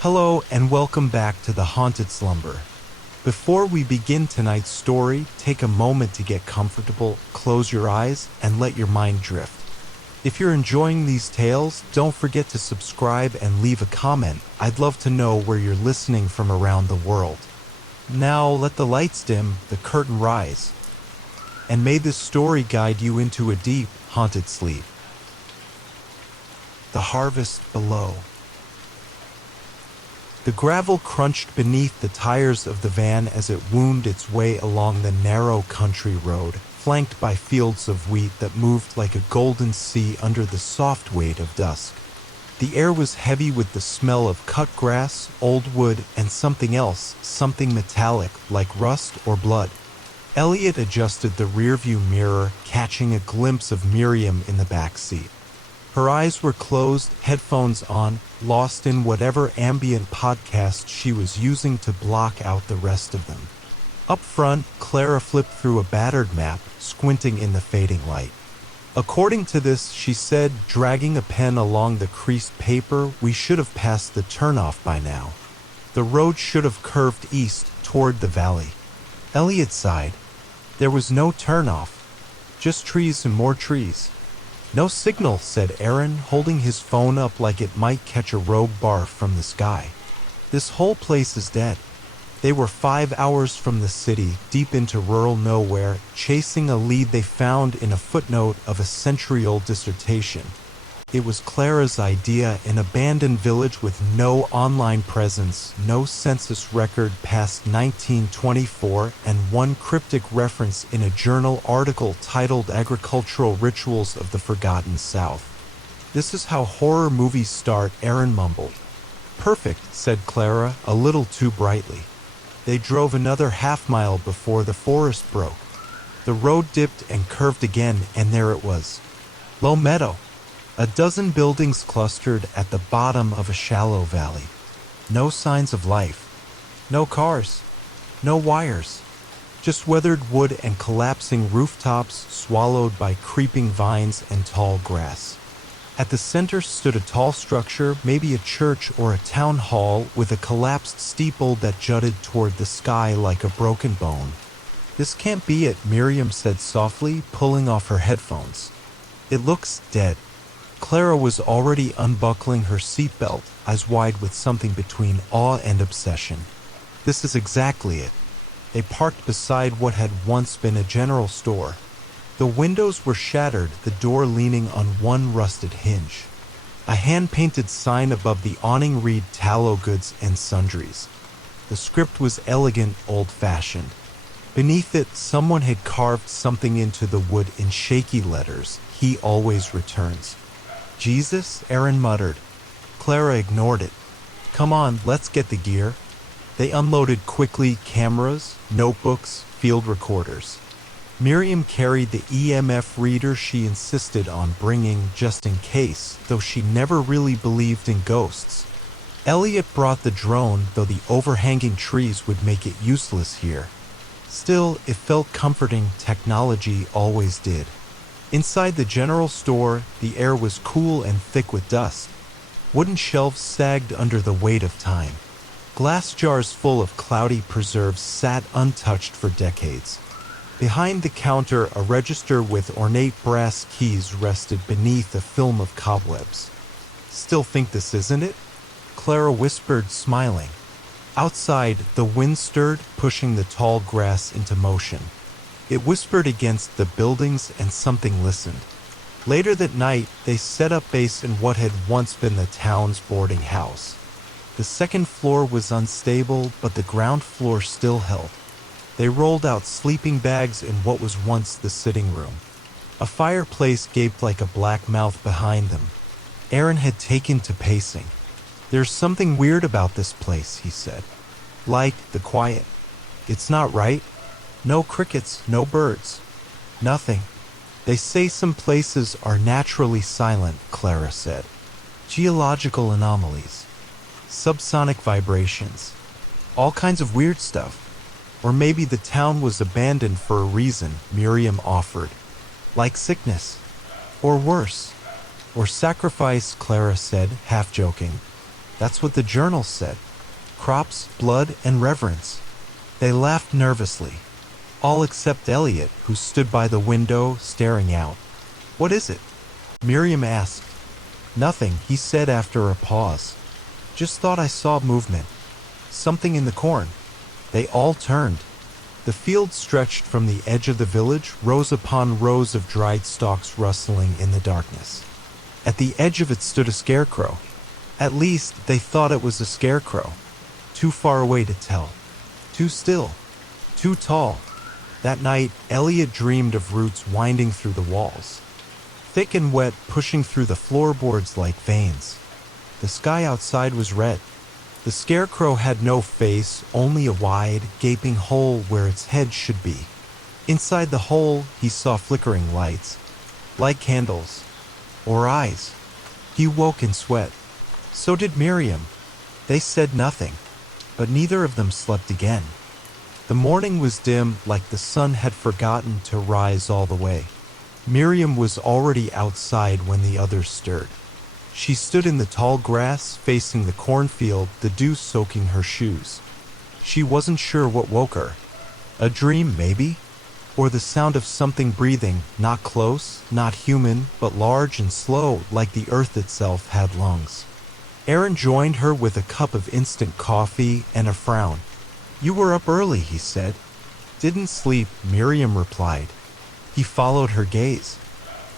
Hello and welcome back to the Haunted Slumber. Before we begin tonight's story, take a moment to get comfortable, close your eyes, and let your mind drift. If you're enjoying these tales, don't forget to subscribe and leave a comment. I'd love to know where you're listening from around the world. Now let the lights dim, the curtain rise, and may this story guide you into a deep, haunted sleep. The harvest below. The gravel crunched beneath the tires of the van as it wound its way along the narrow country road, flanked by fields of wheat that moved like a golden sea under the soft weight of dusk. The air was heavy with the smell of cut grass, old wood, and something else, something metallic, like rust or blood. Elliot adjusted the rearview mirror, catching a glimpse of Miriam in the back seat. Her eyes were closed, headphones on, lost in whatever ambient podcast she was using to block out the rest of them. Up front, Clara flipped through a battered map, squinting in the fading light. According to this, she said, dragging a pen along the creased paper, we should have passed the turnoff by now. The road should have curved east, toward the valley. Elliot sighed. There was no turnoff. Just trees and more trees. No signal, said Aaron, holding his phone up like it might catch a rogue barf from the sky. This whole place is dead. They were 5 hours from the city, deep into rural nowhere, chasing a lead they found in a footnote of a century-old dissertation. It was Clara's idea, an abandoned village with no online presence, no census record past 1924, and one cryptic reference in a journal article titled Agricultural Rituals of the Forgotten South. This is how horror movies start, Aaron mumbled. Perfect, said Clara, a little too brightly. They drove another half-mile before the forest broke. The road dipped and curved again, and there it was. Low meadow. A dozen buildings clustered at the bottom of a shallow valley. No signs of life. No cars. No wires. Just weathered wood and collapsing rooftops swallowed by creeping vines and tall grass. At the center stood a tall structure, maybe a church or a town hall, with a collapsed steeple that jutted toward the sky like a broken bone. This can't be it, Miriam said softly, pulling off her headphones. It looks dead. Clara was already unbuckling her seatbelt, eyes wide with something between awe and obsession. This is exactly it. They parked beside what had once been a general store. The windows were shattered, the door leaning on one rusted hinge. A hand-painted sign above the awning read Tallow Goods and Sundries. The script was elegant, old-fashioned. Beneath it, someone had carved something into the wood in shaky letters. He always returns. Jesus? Aaron muttered. Clara ignored it. Come on, let's get the gear. They unloaded quickly, cameras, notebooks, field recorders. Miriam carried the EMF reader she insisted on bringing just in case, though she never really believed in ghosts. Elliot brought the drone, though the overhanging trees would make it useless here. Still, it felt comforting. Technology always did. Inside the general store, the air was cool and thick with dust. Wooden shelves sagged under the weight of time. Glass jars full of cloudy preserves sat untouched for decades. Behind the counter, a register with ornate brass keys rested beneath a film of cobwebs. Still think this isn't it? Clara whispered, smiling. Outside, the wind stirred, pushing the tall grass into motion. It whispered against the buildings and something listened. Later that night, they set up base in what had once been the town's boarding house. The second floor was unstable, but the ground floor still held. They rolled out sleeping bags in what was once the sitting room. A fireplace gaped like a black mouth behind them. Aaron had taken to pacing. There's something weird about this place, he said. Like the quiet. It's not right. No crickets, no birds. Nothing. They say some places are naturally silent, Clara said. Geological anomalies. Subsonic vibrations. All kinds of weird stuff. Or maybe the town was abandoned for a reason, Miriam offered. Like sickness. Or worse. Or sacrifice, Clara said, half joking. That's what the journal said. Crops, blood, and reverence. They laughed nervously. All except Elliot, who stood by the window, staring out. What is it? Miriam asked. Nothing, he said after a pause. Just thought I saw movement. Something in the corn. They all turned. The field stretched from the edge of the village, rows upon rows of dried stalks rustling in the darkness. At the edge of it stood a scarecrow. At least, they thought it was a scarecrow. Too far away to tell. Too still. Too tall. That night, Elliot dreamed of roots winding through the walls. Thick and wet, pushing through the floorboards like veins. The sky outside was red. The scarecrow had no face, only a wide, gaping hole where its head should be. Inside the hole, he saw flickering lights. Like candles. Or eyes. He woke in sweat. So did Miriam. They said nothing. But neither of them slept again. The morning was dim, like the sun had forgotten to rise all the way. Miriam was already outside when the others stirred. She stood in the tall grass, facing the cornfield, the dew soaking her shoes. She wasn't sure what woke her. A dream, maybe? Or the sound of something breathing, not close, not human, but large and slow, like the earth itself had lungs. Aaron joined her with a cup of instant coffee and a frown. You were up early, he said. Didn't sleep, Miriam replied. He followed her gaze.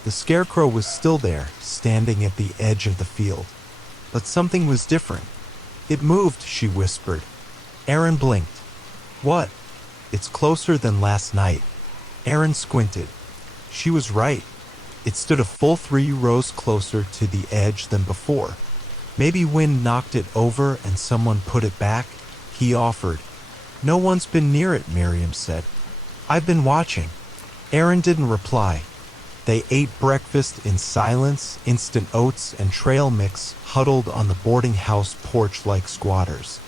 The scarecrow was still there, standing at the edge of the field. But something was different. It moved, she whispered. Aaron blinked. What? It's closer than last night. Aaron squinted. She was right. It stood a full 3 rows closer to the edge than before. Maybe wind knocked it over and someone put it back, he offered. No one's been near it, Miriam said. I've been watching. Aaron didn't reply. They ate breakfast in silence, instant oats and trail mix, huddled on the boarding house porch like squatters.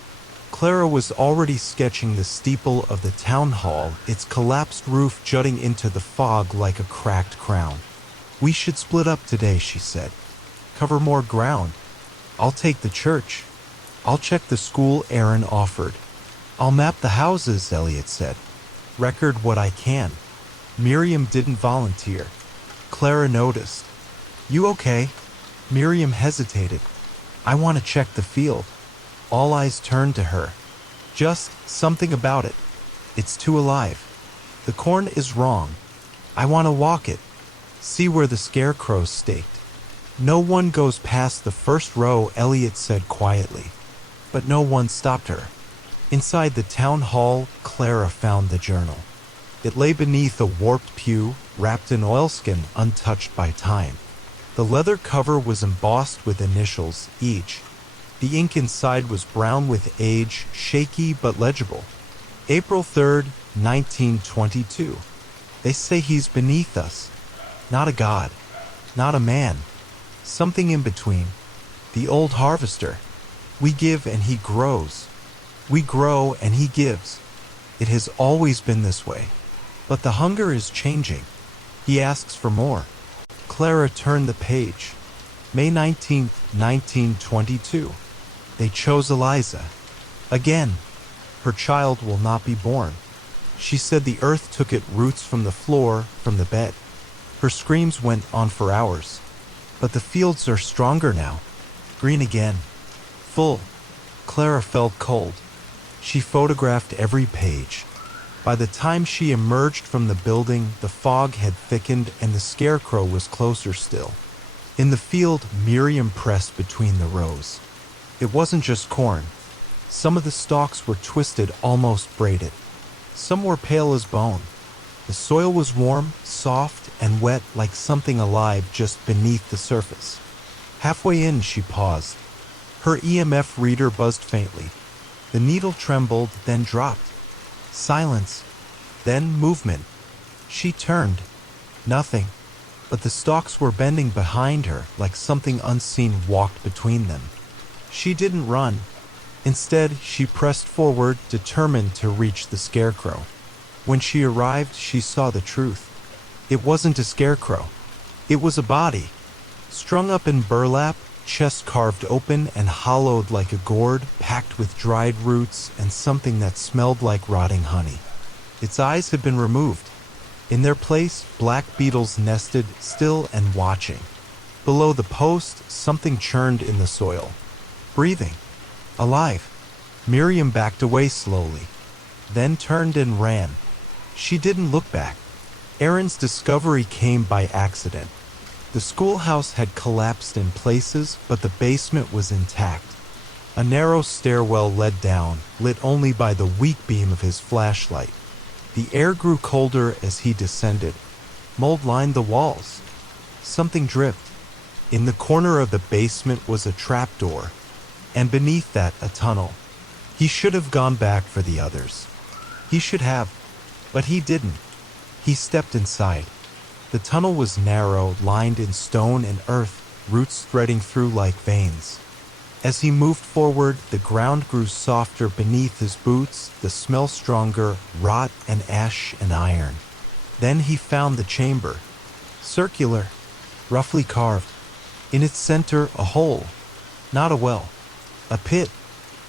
Clara was already sketching the steeple of the town hall, its collapsed roof jutting into the fog like a cracked crown. We should split up today, she said. Cover more ground. I'll take the church. I'll check the school, Aaron offered. I'll map the houses, Elliot said. Record what I can. Miriam didn't volunteer. Clara noticed. You okay? Miriam hesitated. I want to check the field. All eyes turned to her. Just something about it. It's too alive. The corn is wrong. I want to walk it. See where the scarecrow's staked. No one goes past the first row, Elliot said quietly. But no one stopped her. Inside the town hall, Clara found the journal. It lay beneath a warped pew, wrapped in oilskin, untouched by time. The leather cover was embossed with initials, each. The ink inside was brown with age, shaky but legible. April 3rd, 1922. They say he's beneath us. Not a god. Not a man. Something in between. The old harvester. We give and he grows. We grow and he gives. It has always been this way. But the hunger is changing. He asks for more. Clara turned the page. May 19th, 1922. They chose Eliza. Again. Her child will not be born. She said the earth took its roots from the floor, from the bed. Her screams went on for hours. But the fields are stronger now. Green again. Full. Clara felt cold. She photographed every page. By the time she emerged from the building, the fog had thickened and the scarecrow was closer still. In the field, Miriam pressed between the rows. It wasn't just corn. Some of the stalks were twisted, almost braided. Some were pale as bone. The soil was warm, soft, and wet like something alive just beneath the surface. Halfway in, she paused. Her EMF reader buzzed faintly. The needle trembled, then dropped. Silence. Then movement. She turned. Nothing. But the stalks were bending behind her, like something unseen walked between them. She didn't run. Instead, she pressed forward, determined to reach the scarecrow. When she arrived, she saw the truth. It wasn't a scarecrow. It was a body. Strung up in burlap, chest carved open and hollowed like a gourd, packed with dried roots and something that smelled like rotting honey. Its eyes had been removed. In their place, black beetles nested, still and watching. Below the post, something churned in the soil. Breathing. Alive. Miriam backed away slowly, then turned and ran. She didn't look back. Aaron's discovery came by accident. The schoolhouse had collapsed in places, but the basement was intact. A narrow stairwell led down, lit only by the weak beam of his flashlight. The air grew colder as he descended. Mold lined the walls. Something dripped. In the corner of the basement was a trapdoor, and beneath that a tunnel. He should have gone back for the others. He should have, but he didn't. He stepped inside. The tunnel was narrow, lined in stone and earth, roots threading through like veins. As he moved forward, the ground grew softer beneath his boots, the smell stronger, rot and ash and iron. Then he found the chamber. Circular, roughly carved. In its center, a hole. Not a well. A pit.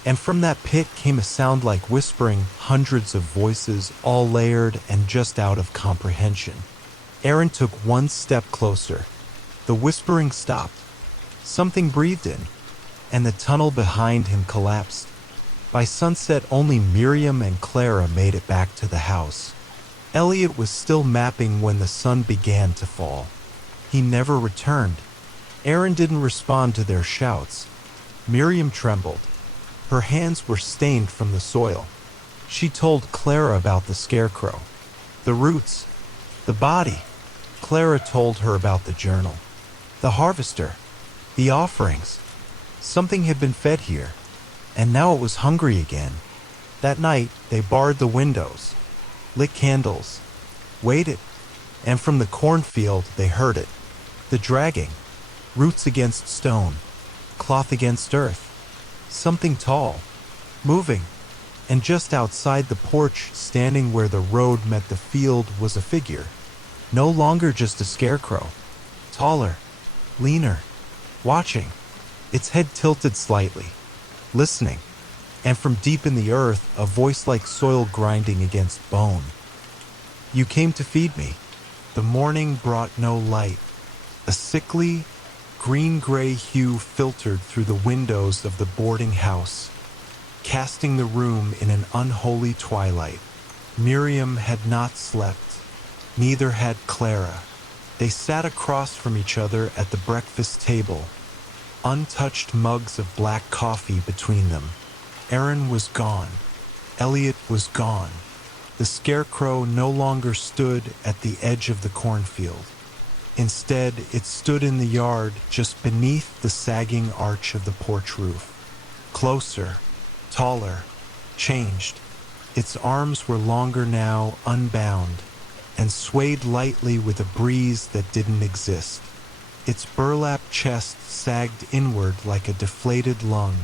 And from that pit came a sound like whispering, hundreds of voices, all layered and just out of comprehension. Aaron took one step closer. The whispering stopped. Something breathed in, and the tunnel behind him collapsed. By sunset, only Miriam and Clara made it back to the house. Elliot was still mapping when the sun began to fall. He never returned. Aaron didn't respond to their shouts. Miriam trembled. Her hands were stained from the soil. She told Clara about the scarecrow, the roots, the body. Clara told her about the journal, the harvester, the offerings. Something had been fed here, and now it was hungry again. That night, they barred the windows, lit candles, waited, and from the cornfield they heard it. The dragging, roots against stone, cloth against earth. Something tall, moving, and just outside the porch, standing where the road met the field, was a figure. No longer just a scarecrow. Taller, leaner, watching, its head tilted slightly, listening, and from deep in the earth, a voice like soil grinding against bone. You came to feed me. The morning brought no light. A sickly, green-gray hue filtered through the windows of the boarding house, casting the room in an unholy twilight. Miriam had not slept. Neither had Clara. They sat across from each other at the breakfast table, untouched mugs of black coffee between them. Aaron was gone. Elliot was gone. The scarecrow no longer stood at the edge of the cornfield. Instead, it stood in the yard just beneath the sagging arch of the porch roof. Closer, taller, changed. Its arms were longer now, unbound, and swayed lightly with a breeze that didn't exist. Its burlap chest sagged inward like a deflated lung,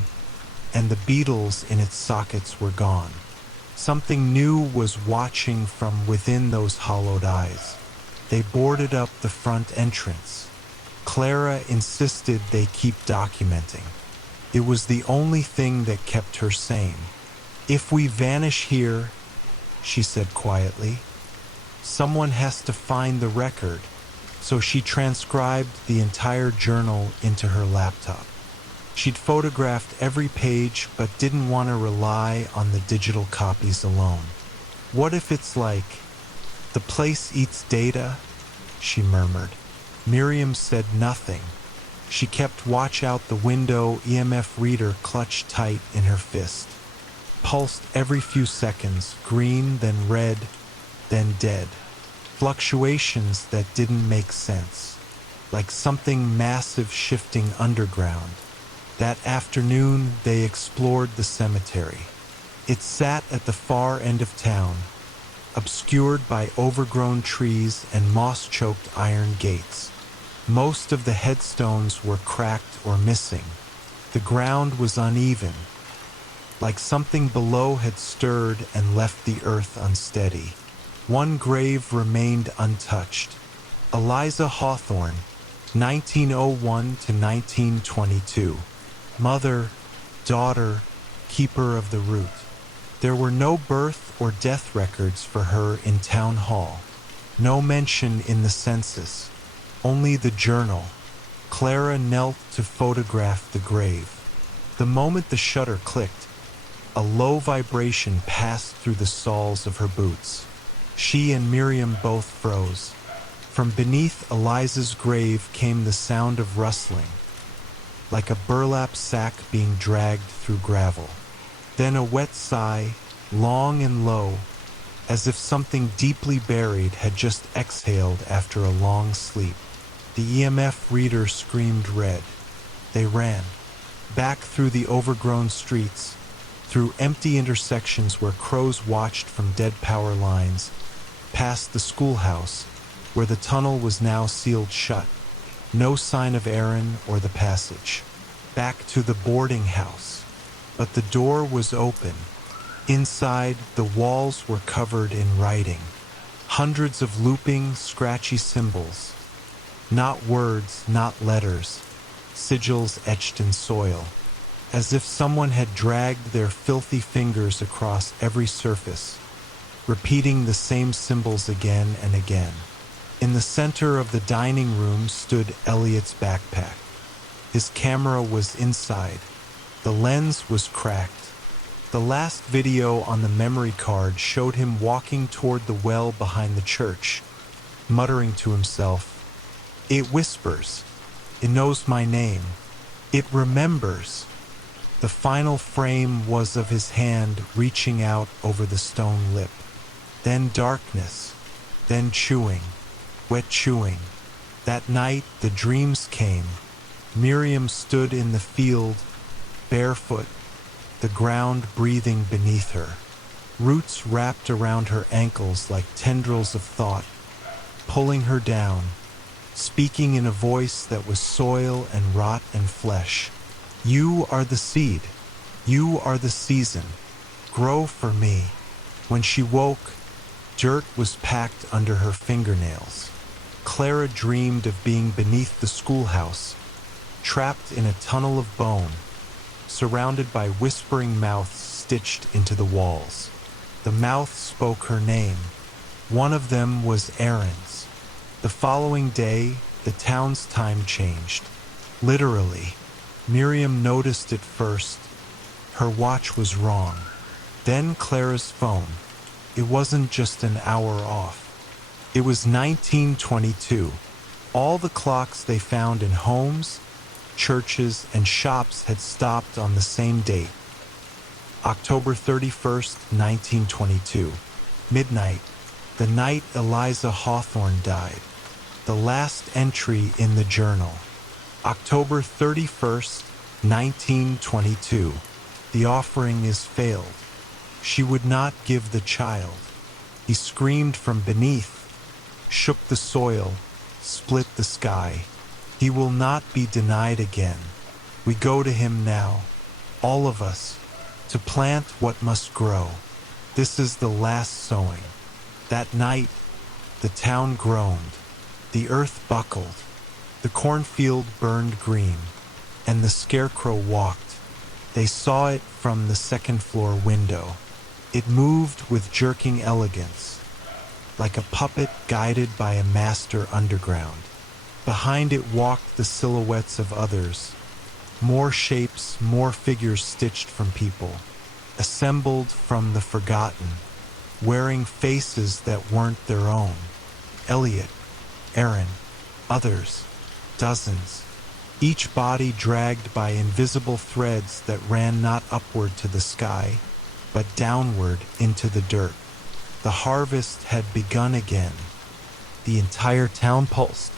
and the beetles in its sockets were gone. Something new was watching from within those hollowed eyes. They boarded up the front entrance. Clara insisted they keep documenting. It was the only thing that kept her sane. If we vanish here, she said quietly, someone has to find the record. So she transcribed the entire journal into her laptop. She'd photographed every page, but didn't want to rely on the digital copies alone. What if it's like, the place eats data? She murmured. Miriam said nothing. She kept watch out the window, EMF reader clutched tight in her fist. Pulsed every few seconds, green, then red, then dead. Fluctuations that didn't make sense, like something massive shifting underground. That afternoon, they explored the cemetery. It sat at the far end of town, obscured by overgrown trees and moss-choked iron gates. Most of the headstones were cracked or missing. The ground was uneven, like something below had stirred and left the earth unsteady. One grave remained untouched. Eliza Hawthorne, 1901 to 1922. Mother, daughter, keeper of the root. There were no birth or death records for her in town hall. No mention in the census. Only the journal. Clara knelt to photograph the grave. The moment the shutter clicked, a low vibration passed through the soles of her boots. She and Miriam both froze. From beneath Eliza's grave came the sound of rustling, like a burlap sack being dragged through gravel. Then a wet sigh, long and low, as if something deeply buried had just exhaled after a long sleep. The EMF reader screamed red. They ran, back through the overgrown streets, through empty intersections where crows watched from dead power lines, past the schoolhouse, where the tunnel was now sealed shut. No sign of Aaron or the passage. Back to the boarding house. But the door was open. Inside, the walls were covered in writing. Hundreds of looping, scratchy symbols. Not words, not letters. Sigils etched in soil. As if someone had dragged their filthy fingers across every surface, repeating the same symbols again and again. In the center of the dining room stood Elliot's backpack. His camera was inside. The lens was cracked. The last video on the memory card showed him walking toward the well behind the church, muttering to himself, "It whispers. It knows my name. It remembers." The final frame was of his hand reaching out over the stone lip. Then darkness. Then chewing. Wet chewing. That night the dreams came. Miriam stood in the field, barefoot, the ground breathing beneath her. Roots wrapped around her ankles like tendrils of thought, pulling her down, speaking in a voice that was soil and rot and flesh. "You are the seed. You are the season. Grow for me." When she woke, dirt was packed under her fingernails. Clara dreamed of being beneath the schoolhouse, trapped in a tunnel of bone, surrounded by whispering mouths stitched into the walls. The mouth spoke her name. One of them was Aaron's. The following day, the town's time changed. Literally. Miriam noticed it first. Her watch was wrong. Then Clara's phone. It wasn't just an hour off. It was 1922. All the clocks they found in homes, churches, and shops had stopped on the same date. October 31st, 1922. Midnight. The night Eliza Hawthorne died. The last entry in the journal. October 31st, 1922. The offering is failed. She would not give the child. He screamed from beneath, shook the soil, split the sky. He will not be denied again. We go to him now, all of us, to plant what must grow. This is the last sowing. That night, the town groaned. The earth buckled. The cornfield burned green, and the scarecrow walked. They saw it from the second-floor window. It moved with jerking elegance, like a puppet guided by a master underground. Behind it walked the silhouettes of others, more shapes, more figures stitched from people, assembled from the forgotten, wearing faces that weren't their own. Elliot, Aaron, others, dozens, each body dragged by invisible threads that ran not upward to the sky, but downward into the dirt. The harvest had begun again. The entire town pulsed.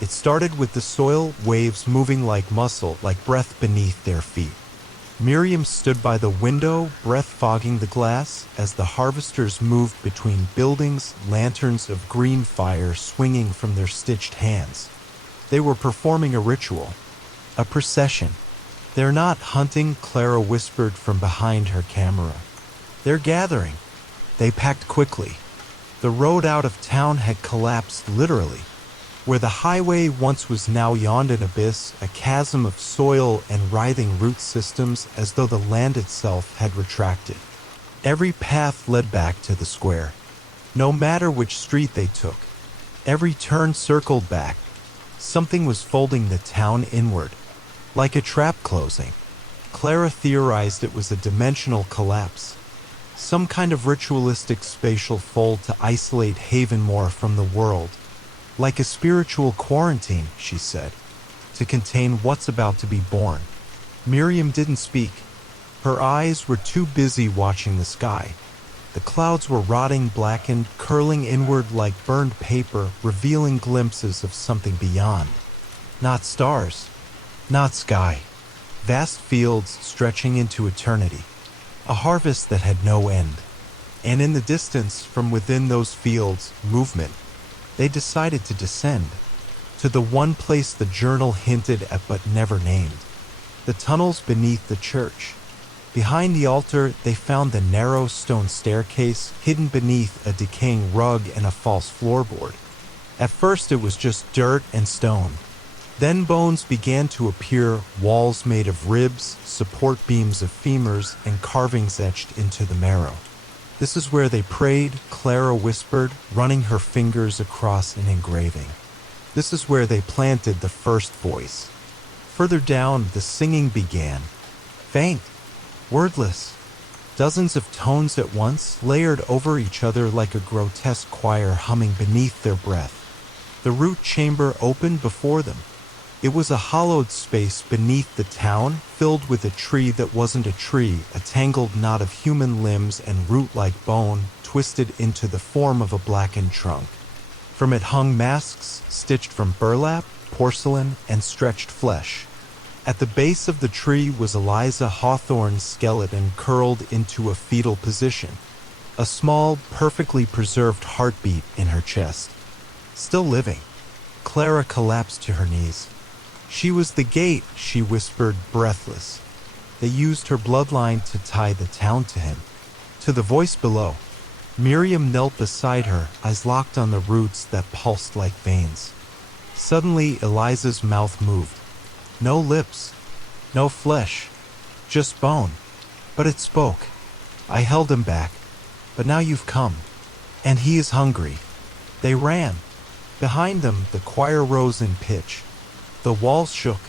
It started with the soil waves moving like muscle, like breath beneath their feet. Miriam stood by the window, breath fogging the glass, as the harvesters moved between buildings, lanterns of green fire swinging from their stitched hands. They were performing a ritual, a procession. "They're not hunting," Clara whispered from behind her camera. "They're gathering." They packed quickly. The road out of town had collapsed literally. Where the highway once was now yawned an abyss, a chasm of soil and writhing root systems as though the land itself had retracted. Every path led back to the square. No matter which street they took, every turn circled back. Something was folding the town inward, like a trap closing. Clara theorized it was a dimensional collapse, some kind of ritualistic spatial fold to isolate Havenmoor from the world. Like a spiritual quarantine, she said, to contain what's about to be born. Miriam didn't speak. Her eyes were too busy watching the sky. The clouds were rotting, blackened, curling inward like burned paper, revealing glimpses of something beyond. Not stars, not sky. Vast fields stretching into eternity. A harvest that had no end. And in the distance, from within those fields, movement. They decided to descend. To the one place the journal hinted at but never named. The tunnels beneath the church. Behind the altar, they found the narrow stone staircase hidden beneath a decaying rug and a false floorboard. At first it was just dirt and stone. Then bones began to appear, walls made of ribs, support beams of femurs, and carvings etched into the marrow. "This is where they prayed," Clara whispered, running her fingers across an engraving. "This is where they planted the first voice." Further down, the singing began. Faint, wordless. Dozens of tones at once, layered over each other like a grotesque choir humming beneath their breath. The root chamber opened before them. It was a hollowed space beneath the town, filled with a tree that wasn't a tree, a tangled knot of human limbs and root-like bone, twisted into the form of a blackened trunk. From it hung masks, stitched from burlap, porcelain, and stretched flesh. At the base of the tree was Eliza Hawthorne's skeleton curled into a fetal position, a small, perfectly preserved heartbeat in her chest. Still living. Clara collapsed to her knees. "She was the gate," she whispered, breathless. "They used her bloodline to tie the town to him." To the voice below. Miriam knelt beside her, eyes locked on the roots that pulsed like veins. Suddenly, Eliza's mouth moved. No lips, no flesh, just bone. But it spoke. "I held him back, but now you've come. And he is hungry." They ran. Behind them, the choir rose in pitch. The walls shook.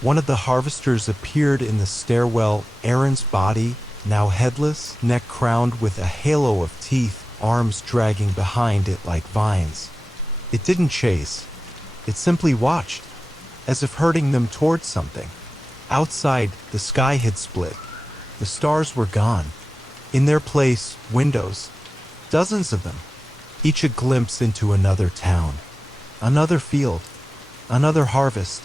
One of the harvesters appeared in the stairwell, Aaron's body, now headless, neck crowned with a halo of teeth, arms dragging behind it like vines. It didn't chase. It simply watched, as if herding them towards something. Outside, the sky had split. The stars were gone. In their place, windows. Dozens of them. Each a glimpse into another town. Another field. Another harvest.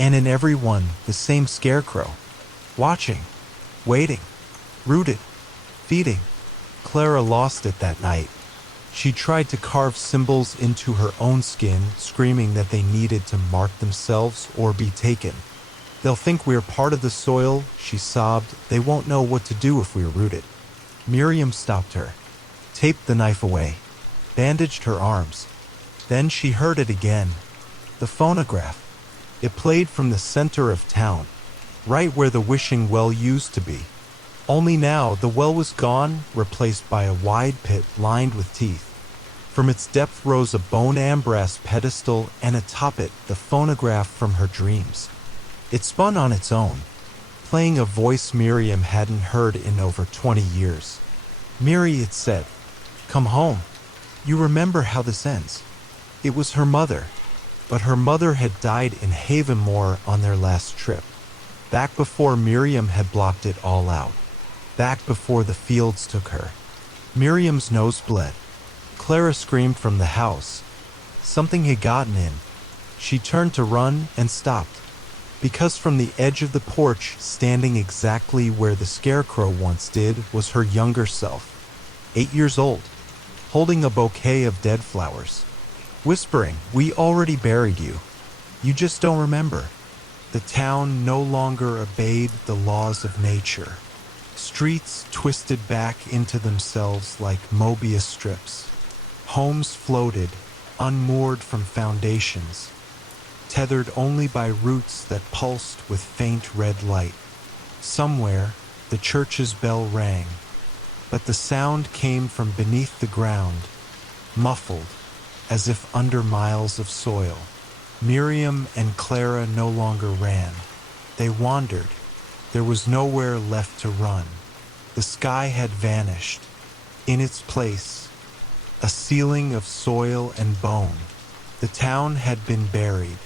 And in every one, the same scarecrow. Watching. Waiting. Rooted. Feeding. Clara lost it that night. She tried to carve symbols into her own skin, screaming that they needed to mark themselves or be taken. "They'll think we're part of the soil," she sobbed. "They won't know what to do if we're rooted." Miriam stopped her, taped the knife away, bandaged her arms. Then she heard it again. The phonograph. It played from the center of town, right where the wishing well used to be. Only now the well was gone, replaced by a wide pit lined with teeth. From its depth rose a bone and brass pedestal, and atop it the phonograph from her dreams. It spun on its own, playing a voice Miriam hadn't heard in over 20 years. "Miri," it said, "come home. You remember how this ends." It was her mother, but her mother had died in Havenmoor on their last trip, back before Miriam had blocked it all out. Back before the fields took her. Miriam's nose bled. Clara screamed from the house. Something had gotten in. She turned to run and stopped. Because from the edge of the porch, standing exactly where the scarecrow once did, was her younger self, 8 years old, holding a bouquet of dead flowers. Whispering, "We already buried you. You just don't remember." The town no longer obeyed the laws of nature. Streets twisted back into themselves like Mobius strips. Homes floated, unmoored from foundations, tethered only by roots that pulsed with faint red light. Somewhere, the church's bell rang, but the sound came from beneath the ground, muffled, as if under miles of soil. Miriam and Clara no longer ran. They wandered. There was nowhere left to run. The sky had vanished. In its place, a ceiling of soil and bone. The town had been buried.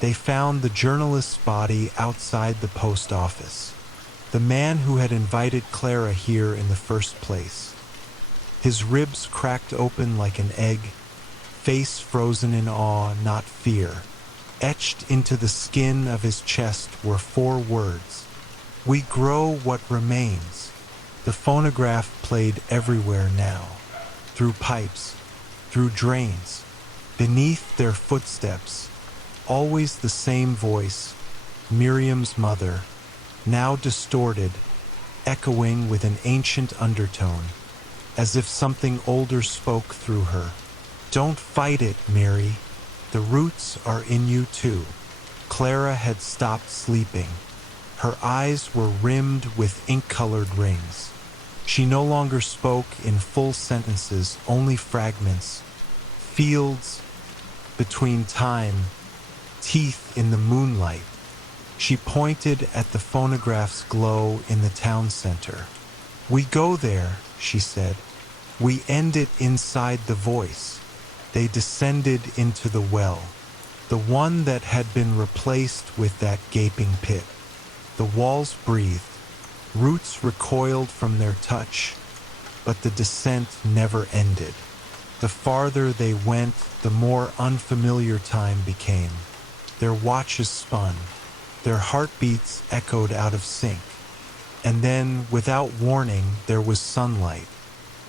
They found the journalist's body outside the post office. The man who had invited Clara here in the first place. His ribs cracked open like an egg, face frozen in awe, not fear. Etched into the skin of his chest were 4 words: "We grow what remains." The phonograph played everywhere now, through pipes, through drains, beneath their footsteps. Always the same voice, Miriam's mother, now distorted, echoing with an ancient undertone, as if something older spoke through her. "Don't fight it, Mary. The roots are in you too." Clara had stopped sleeping. Her eyes were rimmed with ink-colored rings. She no longer spoke in full sentences, only fragments. Fields between time, teeth in the moonlight. She pointed at the phonograph's glow in the town center. "We go there," she said. "We end it inside the voice." They descended into the well, the one that had been replaced with that gaping pit. The walls breathed. Roots recoiled from their touch, but the descent never ended. The farther they went, the more unfamiliar time became. Their watches spun. Their heartbeats echoed out of sync. And then, without warning, there was sunlight.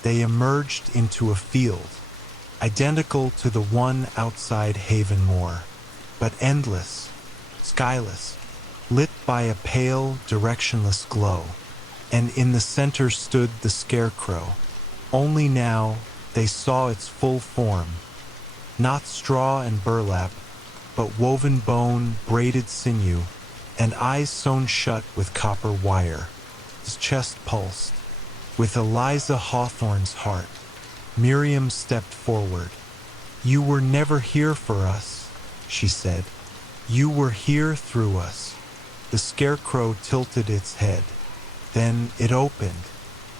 They emerged into a field, identical to the one outside Havenmoor, but endless, skyless, lit by a pale, directionless glow. And in the center stood the scarecrow. Only now they saw its full form, not straw and burlap, but woven bone, braided sinew, and eyes sewn shut with copper wire. His chest pulsed. With Eliza Hawthorne's heart, Miriam stepped forward. "You were never here for us," she said. "You were here through us." The scarecrow tilted its head. Then it opened.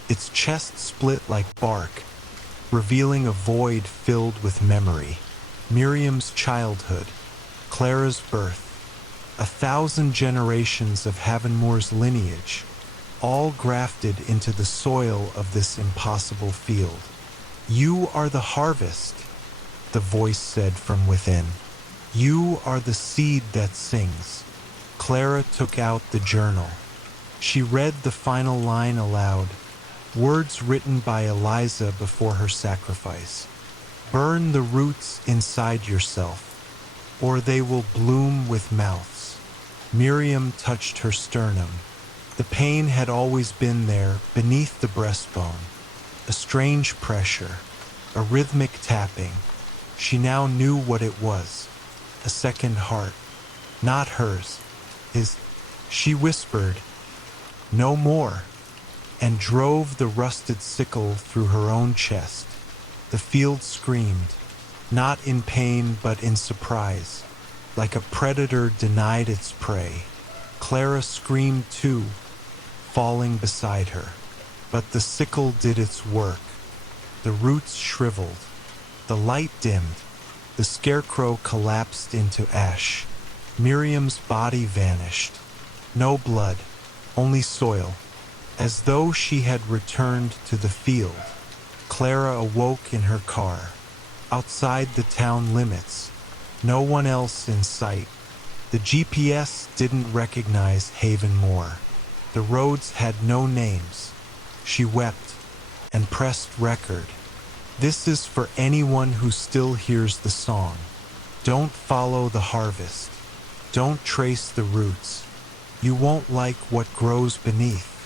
Its chest split like bark, revealing a void filled with memory. Miriam's childhood, Clara's birth, 1,000 generations of Havenmoor's lineage, all grafted into the soil of this impossible field. "You are the harvest," the voice said from within. "You are the seed that sings." Clara took out the journal. She read the final line aloud, words written by Eliza before her sacrifice. "Burn the roots inside yourself, or they will bloom with mouths." Miriam touched her sternum. The pain had always been there, beneath the breastbone. A strange pressure, a rhythmic tapping. She now knew what it was. A second heart. Not hers. His. She whispered, "No more," and drove the rusted sickle through her own chest. The field screamed, not in pain but in surprise, like a predator denied its prey. Clara screamed too, falling beside her. But the sickle did its work. The roots shriveled. The light dimmed. The scarecrow collapsed into ash. Miriam's body vanished. No blood, only soil, as though she had returned to the field. Clara awoke in her car, outside the town limits. No one else in sight. The GPS didn't recognize Havenmoor. The roads had no names. She wept and pressed record. This is for anyone who still hears the song. Don't follow the harvest. Don't trace the roots. You won't like what grows beneath.